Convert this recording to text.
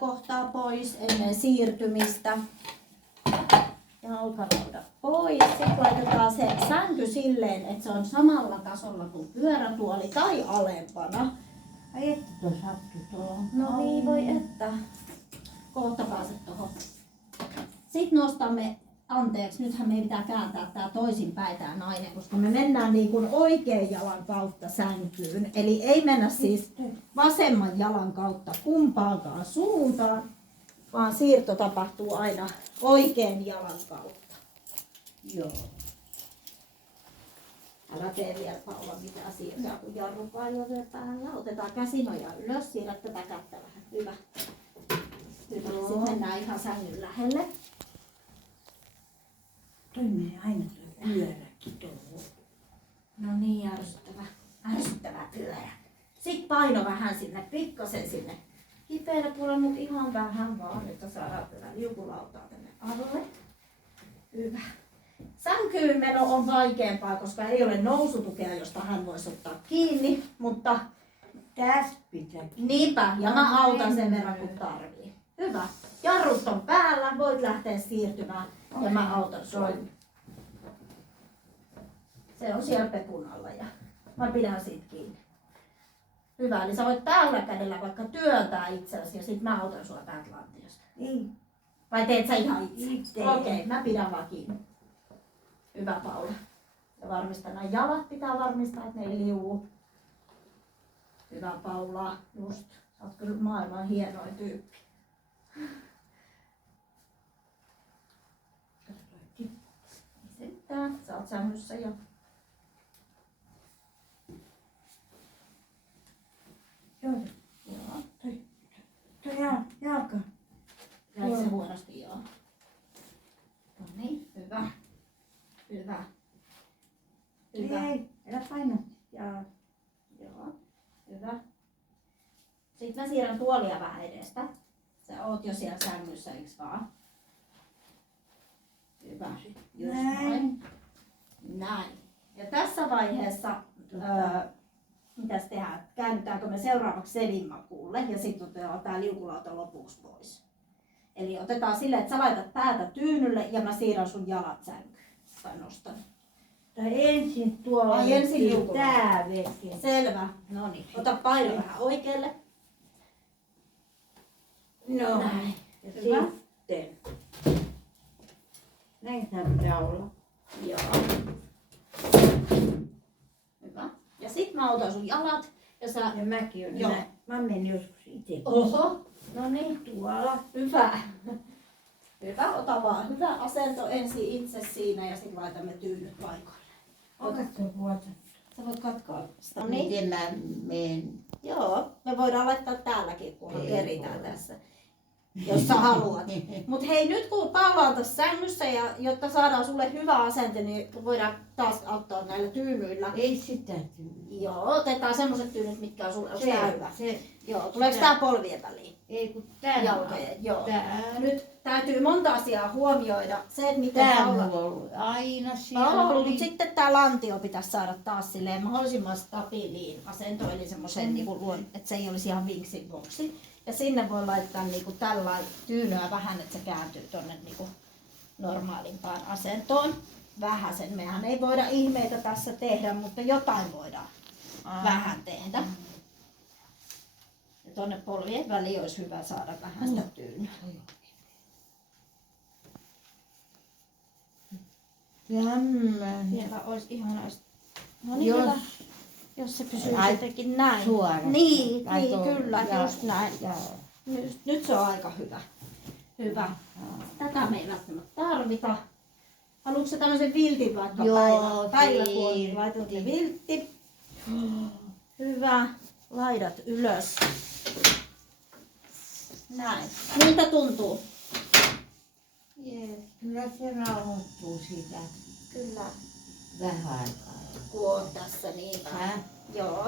kohtaa pois ennen siirtymistä. Jalkalaudat pois. Sitten laitetaan se sänky silleen, että se on samalla tasolla kuin pyörätuoli tai alempana. Ai että tuo sattui tuohon. No niin, voi että. Kohta pääset tuohon. Sitten nostamme, anteeksi, nythän meidän pitää kääntää tää toisinpäin tää nainen, koska me mennään niin kuin oikean jalan kautta sänkyyn. Eli ei mennä siis vasemman jalan kautta kumpaankaan suuntaan, vaan siirto tapahtuu aina oikean jalan kautta. Joo. Älä tee vielä Paula mitään siirtää, kun jarrukaa jo vielä päällä. Otetaan käsinoja ylös, siirrät tätä kättä vähän. Hyvä. Hyvä. Sitten mennään ihan sängyn lähelle. Toi menee aina tuo pyöräkin tuohon. No niin, ärsyttävä pyörä. Sitten paino vähän sinne, pikkasen sinne kipeälle puolelle, mutta ihan vähän vaan, että saadaan tätä liukulautaa tänne alle. Hyvä. Sänkyyn meno on vaikeampaa, koska ei ole nousutukea, josta hän voisi ottaa kiinni, mutta Tästä pitää. niinpä, ja mä autan sen verran kun tarvii. Hyvä. Jarrut on päällä, voit lähteä siirtymään ja mä autan sua. Se on siellä pekun alla ja mä pidän siitä kiinni. Hyvä, eli sä voit tällä kädellä vaikka työntää itseäsi ja sit mä autan sua täältä lantiosta. Ei. Vai teet sä ihan itse? Itse. Okei, mä pidän vaan kiinni. Hyvä Paula. Ja varmista, nämä jalat pitää varmistaa, että ne ei liuu. Hyvä Paula, just. Sä oot kyllä maailman hienoin tyyppi. Sitten, sä oot sängyssä jo. Joo. Joo. Toi jalka. Näet se huonosti, joo. No niin, hyvä. Hyvä. Hyvä. Ei, älä paina. Joo. Hyvä. Sitten mä siirrän tuolia vähän edestä. Sä oot jo siellä sängyssä, eiks vaan? Hyvä. Just noin. Näin. Ja tässä vaiheessa, mitäs tehdään? Käännytäänkö me seuraavaksi selinmakuulle ja sitten otetaan tää liukulauta lopuksi pois. Eli otetaan silleen, että sä laitat päätä tyynylle ja mä siirrän sun jalat sänkyyn. Tai nostan. Tai ensin tuolla. Ai ensin liukulauta. Tää veke. Selvä. No niin. Ota paino vähän oikealle. No. Näin. Ja Hyvä. sitten. Näin tää pitää olla. Joo. Hyvä. Ja sit mä otan sun jalat ja sä... Ja mäkin on. Joo. Mä menen joskus itse. Oho. No niin. Tuolla. Hyvä. Hyvä. Ota vaan hyvä asento ensin itse siinä ja sit laitamme tyynyt paikoille. Otatko vuota? Sä voit katkoa sitä. No niin. Miten mä menen? Joo. Me voidaan laittaa täälläkin, kunhan Ei keritään voi. tässä. Jos sä haluat. Mut hei, nyt kun Paula on tässä sängyssä ja jotta saadaan sulle hyvä asente, niin voidaan taas auttaa näillä tyynyillä. Ei sitä tyyli. Joo, otetaan semmoset tyynyt, mitkä on sulle. Onks tää hyvä? Se. Joo, tuleeko tää polvien väliin? Ei kun tää. Jalkojen, joo. Tää. Nyt täytyy monta asiaa huomioida. Se, että miten Tää Paula... on ollut aina siellä. Paula on ollut, oli. mut sitten tää lantio pitäisi saada taas silleen mahdollisimman stabiiliin asentoon, eli semmoisen niinku että se ei olisi ihan vinksin boksi. Ja sinne voi laittaa niinku tällainen tyynyä vähän, että se kääntyy tonne niinku normaalimpaan asentoon. Vähäsen. Mehän ei voida ihmeitä tässä tehdä, mutta jotain voidaan vähän tehdä. Ja tonne polvien väliin olisi hyvä saada vähän sitä tyynyä. Vielä olisi ihana. No niin, Jos- hyvä. Jos se pysyy Ai, jotenkin näin. suorasti. Niin, Tai niin tuo- kyllä, ja- just näin. Joo. Nyt se on aika hyvä. Hyvä. Tätä me ei välttämättä tarvita. Haluatko sä tämmöisen viltin vaikka Joo, päiväkuotiin? viltti. Laitat viltti. Hyvä. Laidat ylös. Näin. Miltä tuntuu? Jees. Kyllä se rauhoittuu siitä Kyllä. vähän aikaa. Kun on tässä niin. Häh? Joo.